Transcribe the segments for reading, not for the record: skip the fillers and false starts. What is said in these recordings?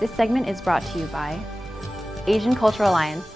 This segment is brought to you by Asian Cultural Alliance.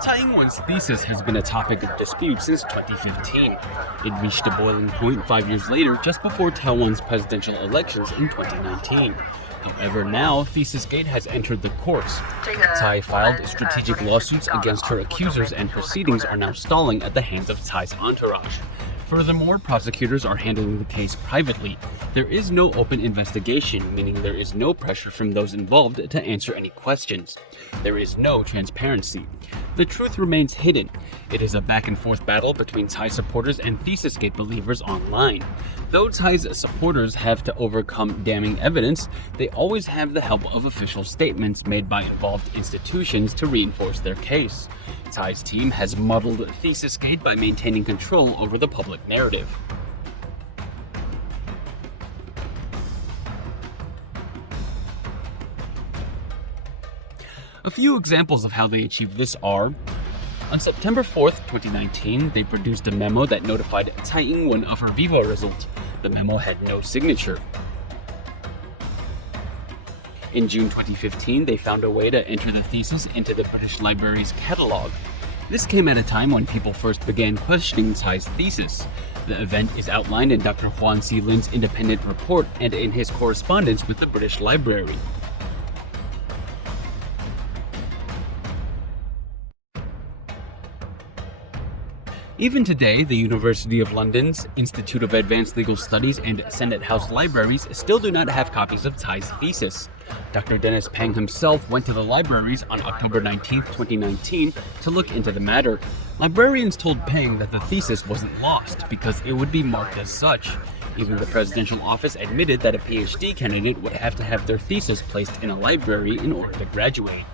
蔡英-wen's thesis has been a topic of dispute since 2015. It reached a boiling point 5 years later, just before Taiwan's presidential elections in 2019. However, now, ThesisGate has entered the courts. Tsai filed strategic lawsuits against her accusers, and proceedings are now stalling at the hands of Tsai's entourage. Furthermore, prosecutors are handling the case privately. There is no open investigation, meaning there is no pressure from those involved to answer any questions. There is no transparency. The truth remains hidden. It is a back-and-forth battle between Tsai supporters and ThesisGate believers online. Though Tsai's supporters have to overcome damning evidence, they always have the help of official statements made by involved institutions to reinforce their case. Tsai's team has muddled ThesisGate by maintaining control over the public narrative. A few examples of how they achieved this are: on September 4th, 2019, they produced a memo that notified Tsai Ing-wen of her Viva result. The memo had no signature. In June 2015, they found a way to enter the thesis into the British Library's catalogue. This came at a time when people first began questioning Tsai's thesis. The event is outlined in Dr. Huan C. Lin's independent report and in his correspondence with the British Library. Even today, the University of London's Institute of Advanced Legal Studies and Senate House libraries still do not have copies of Tsai's thesis. Dr. Dennis Pang himself went to the libraries on October 19, 2019 to look into the matter. Librarians told Pang that the thesis wasn't lost because it would be marked as such. Even the presidential office admitted that a PhD candidate would have to have their thesis placed in a library in order to graduate.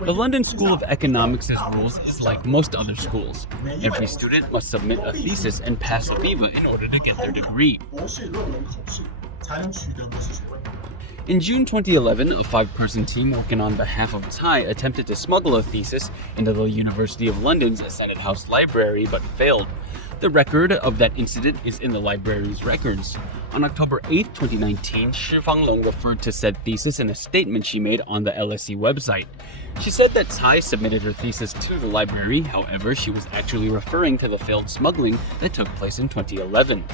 The London School of Economics' rules is like most other schools. Every student must submit a thesis and pass a Viva in order to get their degree. In June 2011, a 5-person team working on behalf of Tsai attempted to smuggle a thesis into the University of London's Senate House Library, but failed. The record of that incident is in the library's records. On October 8, 2019, Shi Fanglong referred to said thesis in a statement she made on the LSE website. She said that Tsai submitted her thesis to the library, however, she was actually referring to the failed smuggling that took place in 2011.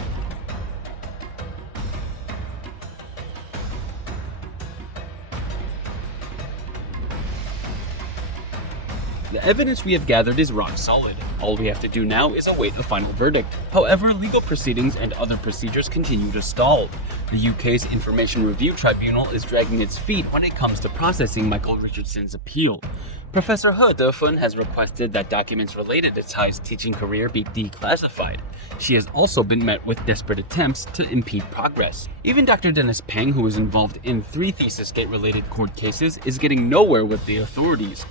The evidence we have gathered is rock solid. All we have to do now is await a final verdict. However, legal proceedings and other procedures continue to stall. The UK's Information Review Tribunal is dragging its feet when it comes to processing Michael Richardson's appeal. Professor He Defun has requested that documents related to Tsai's teaching career be declassified. She has also been met with desperate attempts to impede progress. Even Dr. Dennis Pang, who is involved in 3 ThesisGate-related court cases, is getting nowhere with the authorities.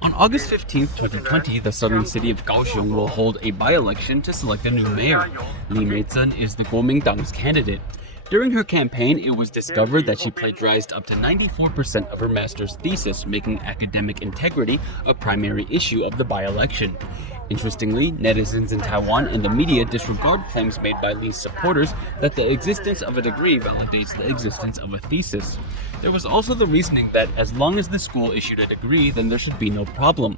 On August 15, 2020, the southern city of Kaohsiung will hold a by-election to select a new mayor. Li Meizhen is the Kuomintang's candidate. During her campaign, it was discovered that she plagiarized up to 94% of her master's thesis, making academic integrity a primary issue of the by-election. Interestingly, netizens in Taiwan and the media disregard claims made by Li's supporters that the existence of a degree validates the existence of a thesis. There was also the reasoning that as long as the school issued a degree, then there should be no problem.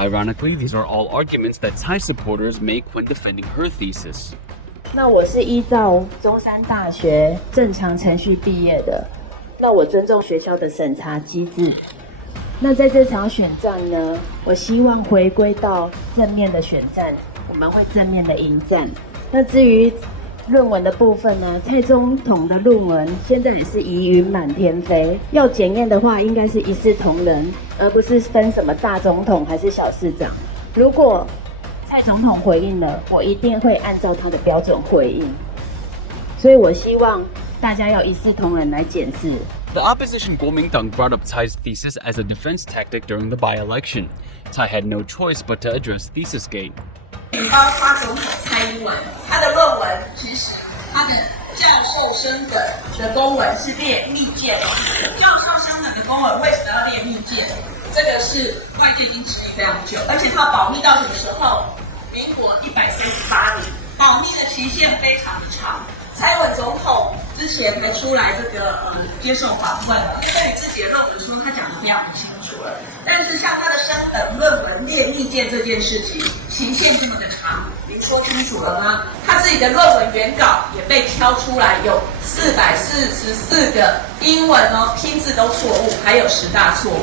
Ironically, these are all arguments that Tsai supporters make when defending her thesis. 那我是依照中山大学正常程序毕业的，那我尊重学校的审查机制。那在这场选战呢，我希望回归到正面的选战，我们会正面的迎战。那至于论文的部分呢，蔡总统的论文现在也是疑云满天飞，要检验的话，应该是一视同仁，而不是分什么大总统还是小市长。如果蔡总统回应了，我一定会按照他的标准回应。所以我希望大家要一视同仁来检视。The opposition 国民党 brought up Tsai's thesis as a defense tactic during the by-election. Tsai had no choice but to address ThesisGate. 包括总统蔡英文，他的论文其实他的教授身份的公文是列密件。教授身份的公文为什么要列密件？这个是外界已经质疑非常久，而且它保密到什么时候？民国138年，保密的期限非常的长。蔡英文总统之前还出来接受访问，对于自己的论文说他讲得非常清楚了。但是像他的升等论文列意见这件事情，期限这么的长，您说清楚了吗？他自己的论文原稿也被挑出来，有444个英文哦，拼字都错误，还有10大错误。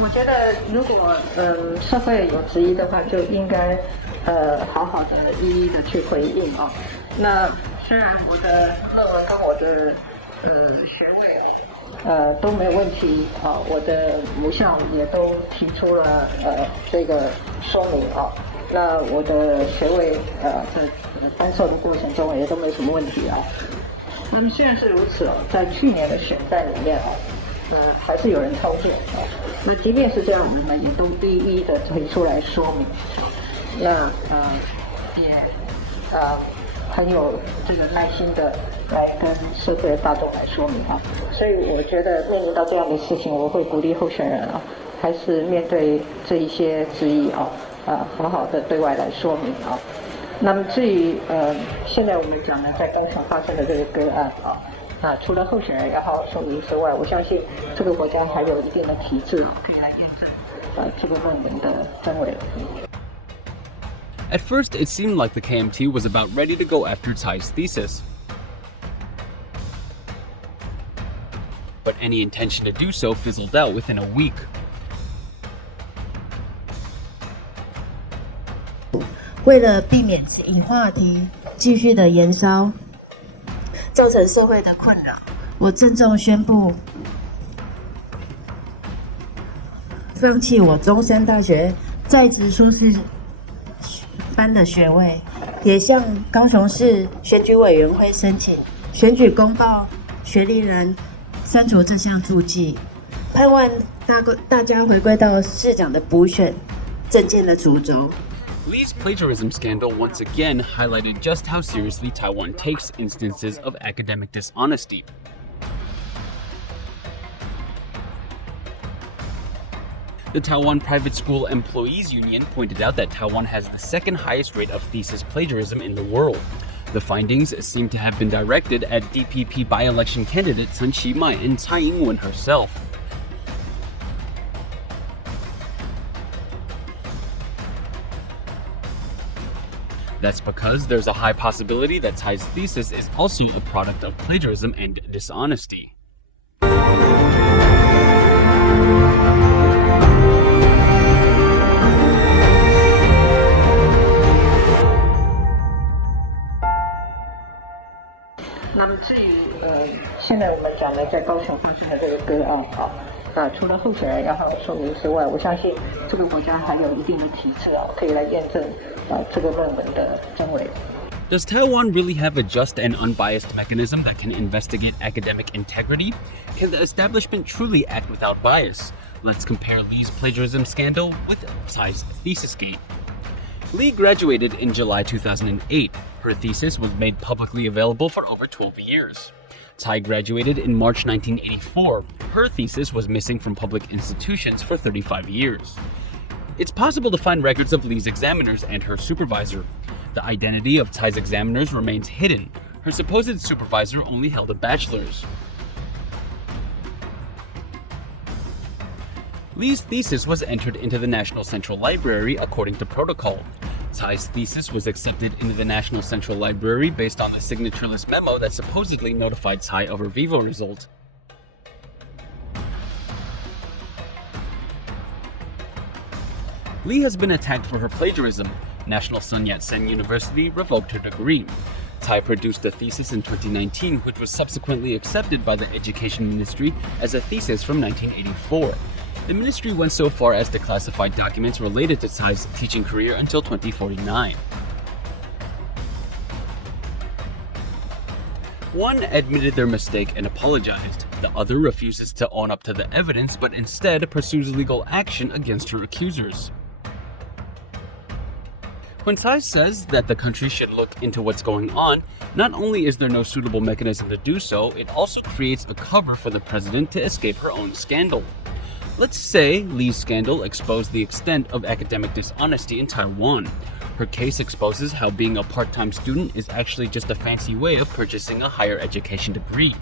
我觉得如果社会有质疑的话，就应该好好的一一的去回应哦。那虽然我的论文跟我的学位都没有问题啊，我的母校也都提出了这个说明啊。那我的学位在颁授的过程中也都没什么问题啊。那么虽然是如此哦，在去年的选战里面哦。还是有人操作啊。那即便是这样，我们也都一一的提出来说明。那也很有这个耐心的来跟社会大众来说明啊。所以我觉得面临到这样的事情，我会鼓励候选人啊，还是面对这一些质疑啊，好好的对外来说明啊。那么至于现在我们讲的在高雄发生的这个个案啊。除了候选人要好好说明之外，我相信这个国家还有一定的体制可以来验证这个论文的真伪。At first, it seemed like the KMT was about ready to go after Tsai's thesis. But any intention to do so fizzled out within a week. 为了避免此一话题继续的延烧，造成社会的困扰，我郑重宣布放弃我中山大学在职硕士班的学位，也向高雄市选举委员会申请选举公报学历栏删除这项注记，盼望大家回归到市长的补选政见的主轴。Lee's plagiarism scandal once again highlighted just how seriously Taiwan takes instances of academic dishonesty. The Taiwan Private School Employees Union pointed out that Taiwan has the second highest rate of thesis plagiarism in the world. The findings seem to have been directed at DPP by-election candidate Sun Chi-mai and Tsai Ing-wen herself. That's because there's a high possibility that Tsai's thesis is also a product of plagiarism and dishonesty. “那么至于现在我们讲的在高雄发生的这个个案除了候选人要好好说明之外，我相信这个国家还有一定的体制可以来验证这个论文的真伪。Does Taiwan really have a just and unbiased mechanism that can investigate academic integrity? Can the establishment truly act without bias? Let's compare Lee's plagiarism scandal with Tsai's ThesisGate. Lee graduated in July 2008. Her thesis was made publicly available for over 12 years. Tsai graduated in March 1984. Her thesis was missing from public institutions for 35 years. It's possible to find records of Lee's examiners and her supervisor. The identity of Tsai's examiners remains hidden. Her supposed supervisor only held a bachelor's. Lee's thesis was entered into the National Central Library according to protocol. Tsai's thesis was accepted into the National Central Library based on the signatureless memo that supposedly notified Tsai of her Vivo result. Lee has been attacked for her plagiarism. National Sun Yat-sen University revoked her degree. Tsai produced a thesis in 2019, which was subsequently accepted by the Education Ministry as a thesis from 1984. The ministry went so far as to classify documents related to Tsai's teaching career until 2049. One admitted their mistake and apologized. The other refuses to own up to the evidence, but instead pursues legal action against her accusers. When Tsai says that the country should look into what's going on, not only is there no suitable mechanism to do so, it also creates a cover for the president to escape her own scandal. Let's say Lee's scandal exposed the extent of academic dishonesty in Taiwan. Her case exposes how being a part-time student is actually just a fancy way of purchasing a higher education degree.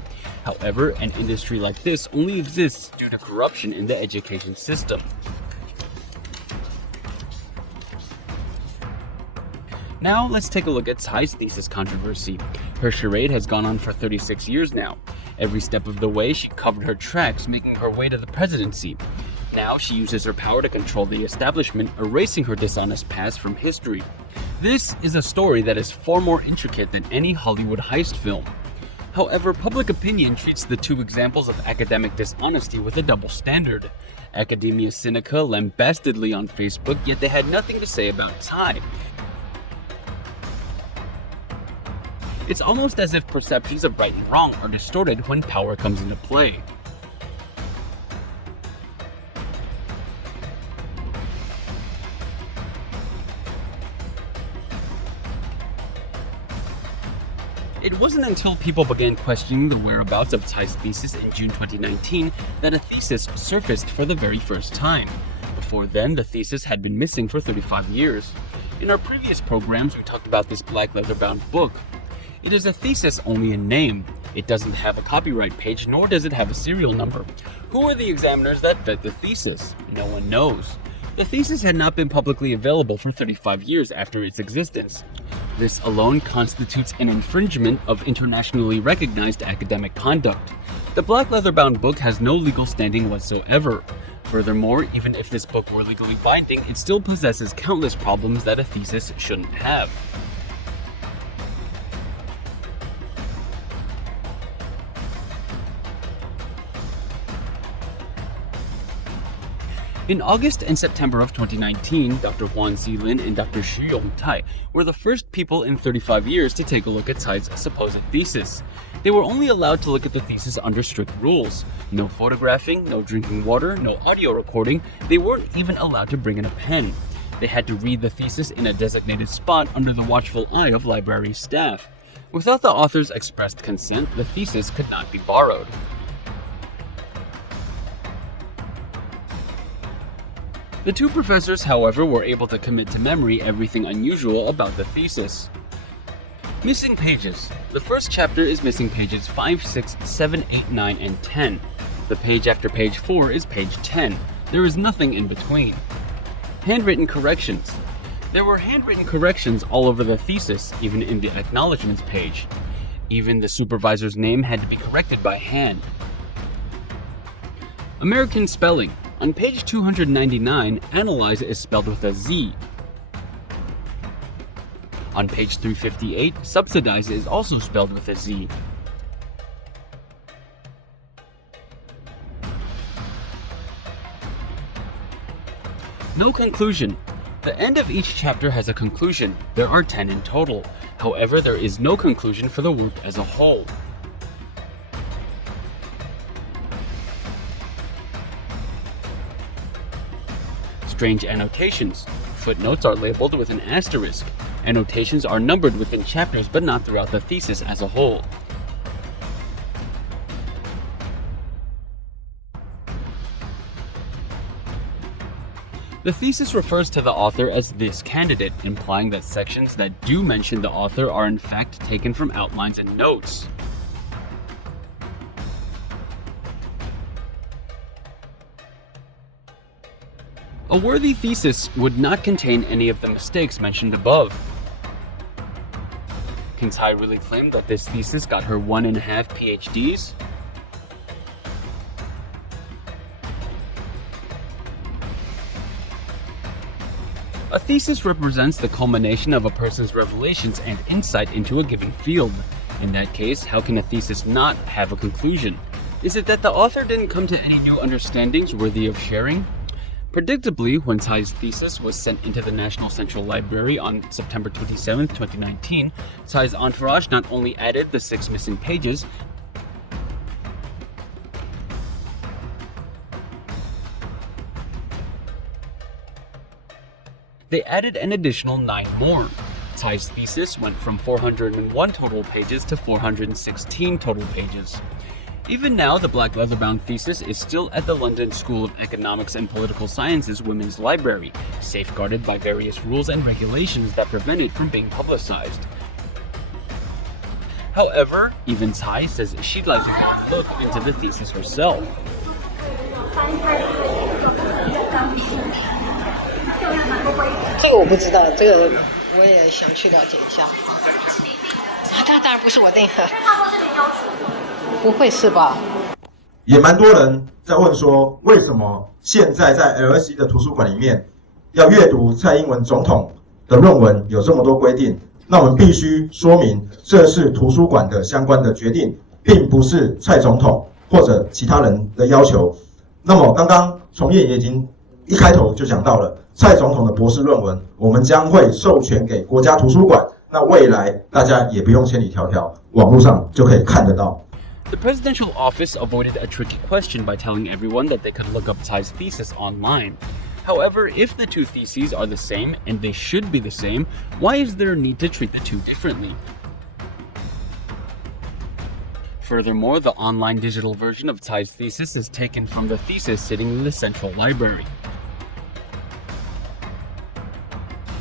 However, an industry like this only exists due to corruption in the education system. Now, let's take a look at Tsai's thesis controversy. Her charade has gone on for 36 years now. Every step of the way, she covered her tracks, making her way to the presidency. Now, she uses her power to control the establishment, erasing her dishonest past from history. This is a story that is far more intricate than any Hollywood heist film. However, public opinion treats the two examples of academic dishonesty with a double standard. Academia Sinica lambasted Lee on Facebook, yet they had nothing to say about Tsai. It's almost as if perceptions of right and wrong are distorted when power comes into play. It wasn't until people began questioning the whereabouts of Tsai's thesis in June 2019 that a thesis surfaced for the very first time. Before then, the thesis had been missing for 35 years. In our previous programs, we talked about this black leather-bound book. It is a thesis only in name. It doesn't have a copyright page, nor does it have a serial number. Who are the examiners that vet the thesis? No one knows. The thesis had not been publicly available for 35 years after its existence. This alone constitutes an infringement of internationally recognized academic conduct. The black leather-bound book has no legal standing whatsoever. Furthermore, even if this book were legally binding, it still possesses countless problems that a thesis shouldn't have. In August and September of 2019, Dr. Huan Zilin and Dr. Xu Yongtai were the first people in 35 years to take a look at Tsai's supposed thesis. They were only allowed to look at the thesis under strict rules. No photographing, no drinking water, no audio recording. They weren't even allowed to bring in a pen. They had to read the thesis in a designated spot under the watchful eye of library staff. Without the author's expressed consent, the thesis could not be borrowed. The two professors, however, were able to commit to memory everything unusual about the thesis. Missing pages. The first chapter is missing pages 5, 6, 7, 8, 9, and 10. The page after page 4 is page 10. There is nothing in between. Handwritten corrections. There were handwritten corrections all over the thesis, even in the acknowledgements page. Even the supervisor's name had to be corrected by hand. American spelling. On page 299, analyze is spelled with a Z. On page 358, subsidize is also spelled with a Z. No conclusion. The end of each chapter has a conclusion. There are 10 in total. However, there is no conclusion for the work as a whole. Strange annotations. Footnotes are labeled with an asterisk. Annotations are numbered within chapters but not throughout the thesis as a whole. The thesis refers to the author as this candidate, implying that sections that do mention the author are in fact taken from outlines and notes. A worthy thesis would not contain any of the mistakes mentioned above. Can Tsai really claim that this thesis got her 1.5 PhDs? thesis represents the culmination of a person's revelations and insight into a given field. In that case, how can a thesis not have a conclusion? Is it that the author didn't come to any new understandings worthy of sharing? Predictably, when Tsai's thesis was sent into the National Central Library on September 27, 2019, Tsai's entourage not only added the 6 missing pages, they added an additional 9 more. Tsai's thesis went from 401 total pages to 416 total pages. Even now, the black leather-bound thesis is still at the London School of Economics and Political Sciences Women's Library, safeguarded by various rules and regulations that prevent it from being publicized. However, even Tsai says she'd like to take a look into the thesis herself. 这个我不知道，这个我也想去了解一下。他当然不是我那个。不会是吧？也蛮多人在问说，为什么现在在 LSE 的图书馆里面要阅读蔡英文总统的论文有这么多规定？那我们必须说明，这是图书馆的相关的决定，并不是蔡总统或者其他人的要求。那么刚刚从业也已经一开头就讲到了，蔡总统的博士论文，我们将会授权给国家图书馆。那未来大家也不用千里迢迢，网络上就可以看得到。The presidential office avoided a tricky question by telling everyone that they could look up Tsai's thesis online. However, if the two theses are the same, and they should be the same, why is there a need to treat the two differently? Furthermore, the online digital version of Tsai's thesis is taken from the thesis sitting in the Central Library.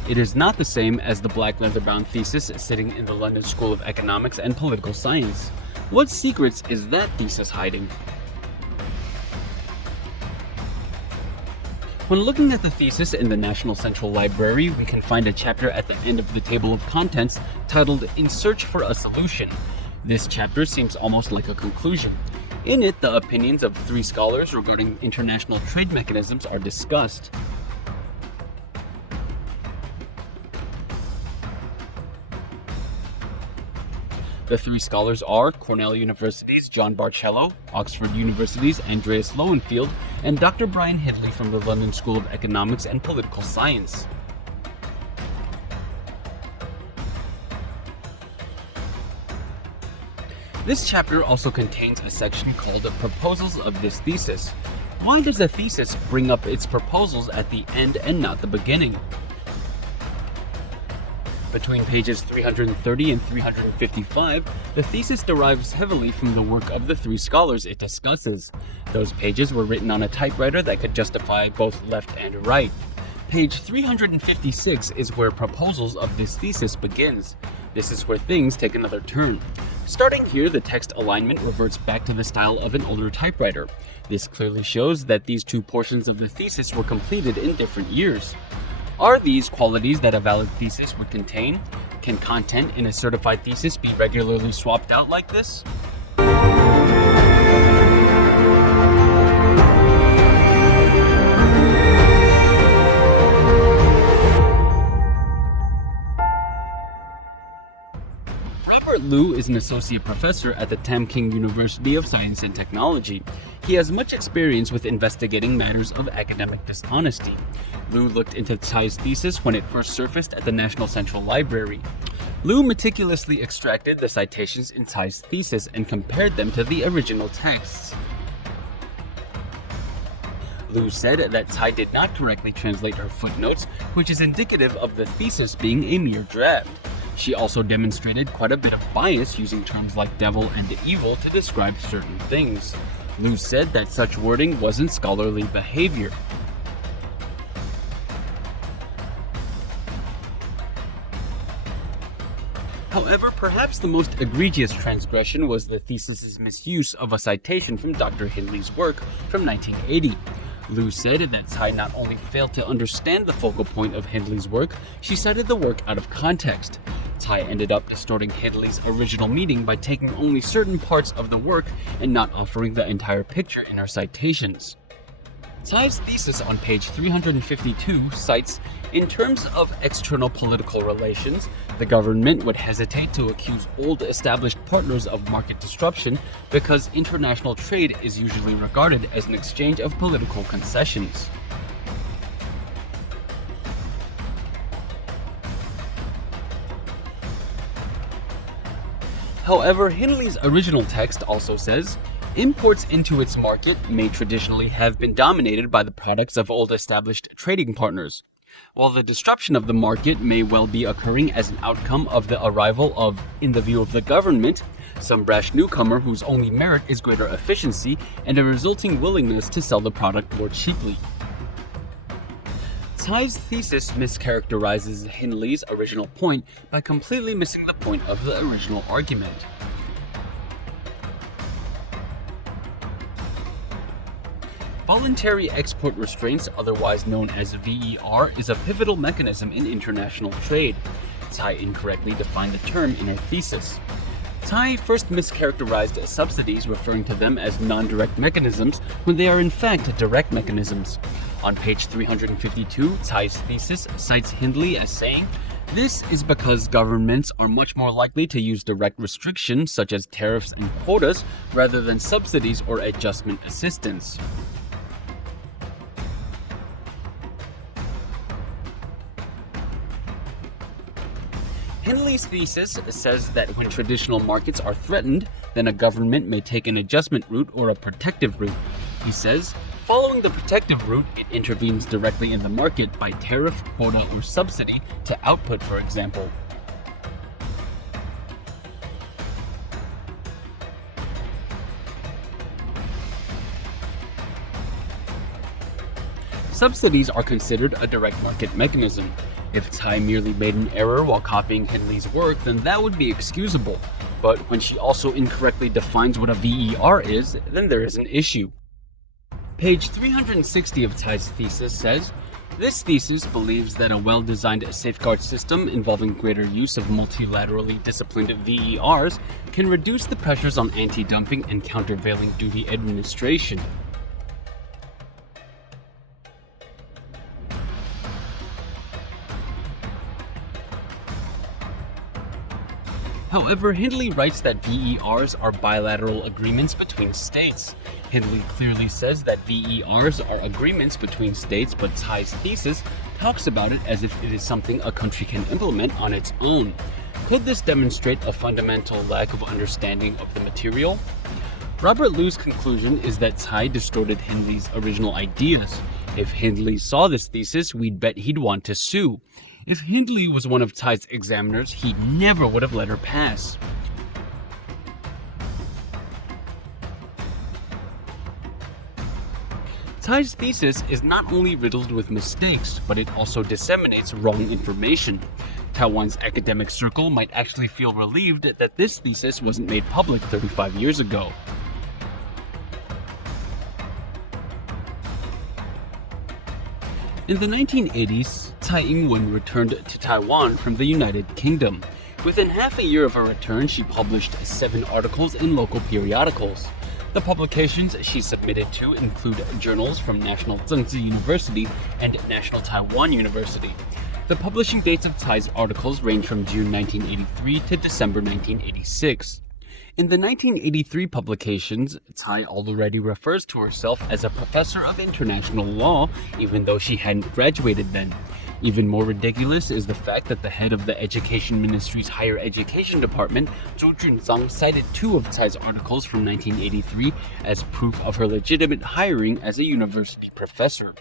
It is not the same as the black leather-bound thesis sitting in the London School of Economics and Political Science. What secrets is that thesis hiding? When looking at the thesis in the National Central Library, we can find a chapter at the end of the table of contents titled "In Search for a Solution." This chapter seems almost like a conclusion. In it, the opinions of 3 scholars regarding international trade mechanisms are discussed. The 3 scholars are Cornell University's John Barcello, Oxford University's Andreas Lowenfield, and Dr. Brian Hidley from the London School of Economics and Political Science. This chapter also contains a section called Proposals of this Thesis. Why does a thesis bring up its proposals at the end and not the beginning? Between pages 330 and 355, the thesis derives heavily from the work of the 3 scholars it discusses. Those pages were written on a typewriter that could justify both left and right. Page 356 is where proposals of this thesis begins. This is where things take another turn. Starting here, the text alignment reverts back to the style of an older typewriter. This clearly shows that these 2 portions of the thesis were completed in different years. Are these qualities that a valid thesis would contain? Can content in a certified thesis be regularly swapped out like this? Robert Liu is an associate professor at the Tamking University of Science and Technology. He has much experience with investigating matters of academic dishonesty. Liu looked into Tsai's thesis when it first surfaced at the National Central Library. Liu meticulously extracted the citations in Tsai's thesis and compared them to the original texts. Liu said that Tsai did not correctly translate her footnotes, which is indicative of the thesis being a mere draft. She also demonstrated quite a bit of bias using terms like devil and evil to describe certain things. Liu said that such wording wasn't scholarly behavior. However, perhaps the most egregious transgression was the thesis's misuse of a citation from Dr. Hindley's work from 1980. Liu said that Tsai not only failed to understand the focal point of Hindley's work, she cited the work out of context. Tsai ended up distorting Hindley's original meaning by taking only certain parts of the work and not offering the entire picture in her citations. Tsai's thesis on page 352 cites, in terms of external political relations, the government would hesitate to accuse old established partners of market disruption because international trade is usually regarded as an exchange of political concessions. However, Hindley's original text also says, imports into its market may traditionally have been dominated by the products of old established trading partners, while the disruption of the market may well be occurring as an outcome of the arrival of, in the view of the government, some brash newcomer whose only merit is greater efficiency and a resulting willingness to sell the product more cheaply. Tsai's thesis mischaracterizes Hindley's original point by completely missing the point of the original argument. Voluntary export restraints, otherwise known as VER, is a pivotal mechanism in international trade. Tsai incorrectly defined the term in her thesis. Tsai first mischaracterized subsidies, referring to them as non-direct mechanisms when they are in fact direct mechanisms. On page 352, Tsai's thesis cites Hindley as saying, "This is because governments are much more likely to use direct restrictions such as tariffs and quotas rather than subsidies or adjustment assistance." Hindley's thesis says that when traditional markets are threatened, then a government may take an adjustment route or a protective route. He says, following the protective route, it intervenes directly in the market by tariff, quota, or subsidy to output, for example. Subsidies are considered a direct market mechanism. If Tsai merely made an error while copying Hindley's work, then that would be excusable. But when she also incorrectly defines what a VER is, then there is an issue. Page 360 of Tsai's thesis says, "This thesis believes that a well-designed safeguard system involving greater use of multilaterally disciplined VERs can reduce the pressures on anti-dumping and countervailing duty administration." However, Hindley writes that VERs are bilateral agreements between states. Hindley clearly says that VERs are agreements between states, but Tsai's thesis talks about it as if it is something a country can implement on its own. Could this demonstrate a fundamental lack of understanding of the material? Robert Liu's conclusion is that Tsai distorted Hindley's original ideas. If Hindley saw this thesis, we'd bet he'd want to sue. If Hindley was one of Tsai's examiners, he never would have let her pass. Tsai's thesis is not only riddled with mistakes, but it also disseminates wrong information. Taiwan's academic circle might actually feel relieved that this thesis wasn't made public 35 years ago. In the 1980s, Tsai Ing-wen returned to Taiwan from the United Kingdom. Within half a year of her return, she published 7 articles in local periodicals. The publications she submitted to include journals from National Zhengzi University and National Taiwan University. The publishing dates of Tsai's articles range from June 1983 to December 1986. In the 1983 publications, Tsai already refers to herself as a professor of international law, even though she hadn't graduated then. Even more ridiculous is the fact that the head of the Education Ministry's Higher Education Department, Zhou Junzang, cited 2 of Tsai's articles from 1983 as proof of her legitimate hiring as a university professor.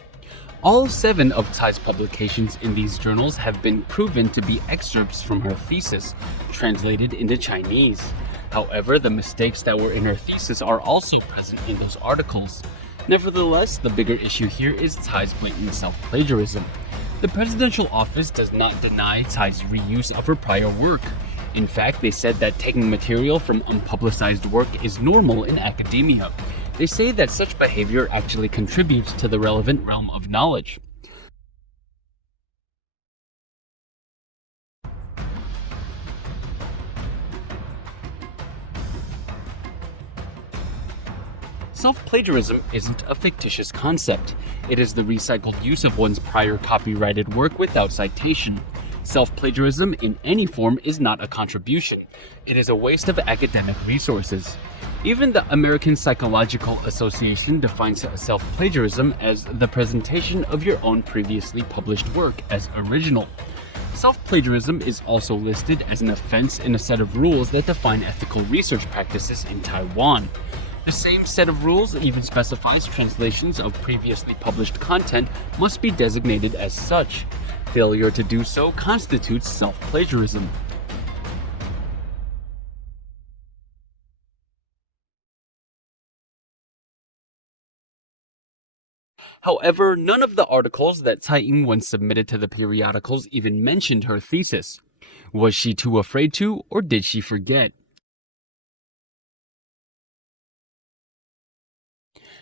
All 7 of Tsai's publications in these journals have been proven to be excerpts from her thesis, translated into Chinese. However, the mistakes that were in her thesis are also present in those articles. Nevertheless, the bigger issue here is Tsai's blatant self-plagiarism. The presidential office does not deny Tsai's reuse of her prior work. In fact, they said that taking material from unpublicized work is normal in academia. They say that such behavior actually contributes to the relevant realm of knowledge. Self-plagiarism isn't a fictitious concept. It is the recycled use of one's prior copyrighted work without citation. Self-plagiarism in any form is not a contribution. It is a waste of academic resources. Even the American Psychological Association defines self-plagiarism as the presentation of your own previously published work as original. Self-plagiarism is also listed as an offense in a set of rules that define ethical research practices in Taiwan. The same set of rules even specifies translations of previously published content must be designated as such. Failure to do so constitutes self-plagiarism. However, none of the articles that Tsai Ing-wen submitted to the periodicals even mentioned her thesis. Was she too afraid to, or did she forget?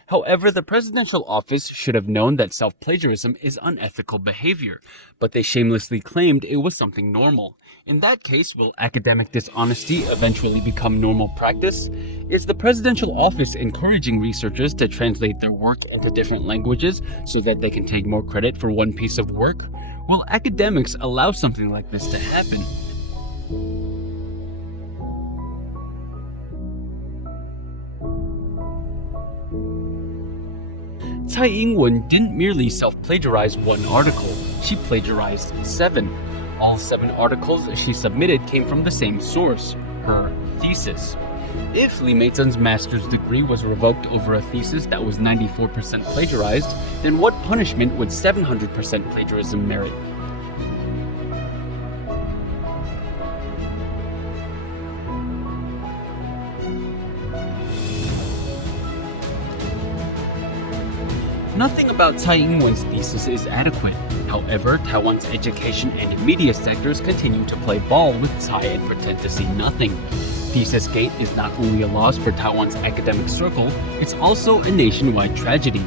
However, the presidential office should have known that self-plagiarism is unethical behavior, but they shamelessly claimed it was something normal. In that case, will academic dishonesty eventually become normal practice? Is the presidential office encouraging researchers to translate their work into different languages so that they can take more credit for one piece of work? Will academics allow something like this to happen? Tsai Ing-wen didn't merely self-plagiarize one article, she plagiarized 7. All 7 articles she submitted came from the same source, her thesis. If Li Meizhen's master's degree was revoked over a thesis that was 94% plagiarized, then what punishment would 700% plagiarism merit? Nothing about Tsai Ing-wen's thesis is adequate. However, Taiwan's education and media sectors continue to play ball with Tsai and pretend to see nothing. ThesisGate is not only a loss for Taiwan's academic circle, it's also a nationwide tragedy.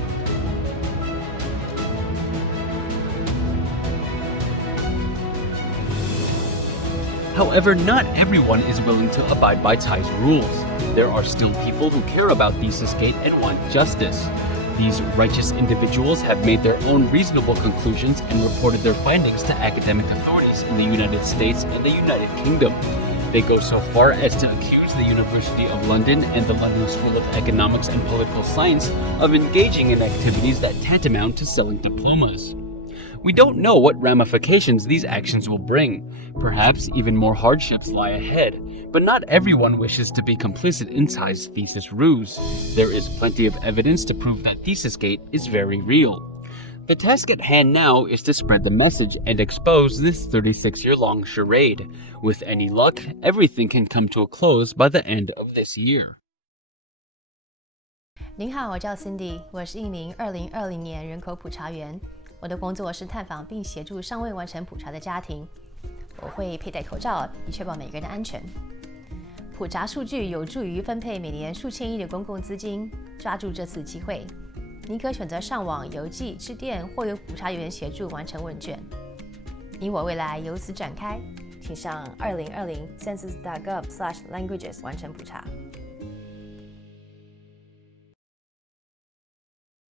However, not everyone is willing to abide by Tsai's rules. There are still people who care about ThesisGate and want justice. These righteous individuals have made their own reasonable conclusions and reported their findings to academic authorities in the United States and the United Kingdom. They go so far as to accuse the University of London and the London School of Economics and Political Science of engaging in activities that tantamount to selling diplomas. We don't know what ramifications these actions will bring. Perhaps even more hardships lie ahead, but not everyone wishes to be complicit in Tsai's thesis ruse. There is plenty of evidence to prove that ThesisGate is very real. The task at hand now is to spread the message and expose this 36-year-long charade. With any luck, everything can come to a close by the end of this year. 您好，我叫 Cindy， 我是一名2020年人口普查员。我的工作是探访并协助尚未完成普查的家庭。我会佩戴口罩，以确保每个人的安全。普查数据有助于分配每年数千亿的公共资金。抓住这次机会，您可选择上网、邮寄、致电，或由普查员协助完成问卷。你我未来由此展开，请上2020 census.gov/languages 完成普查。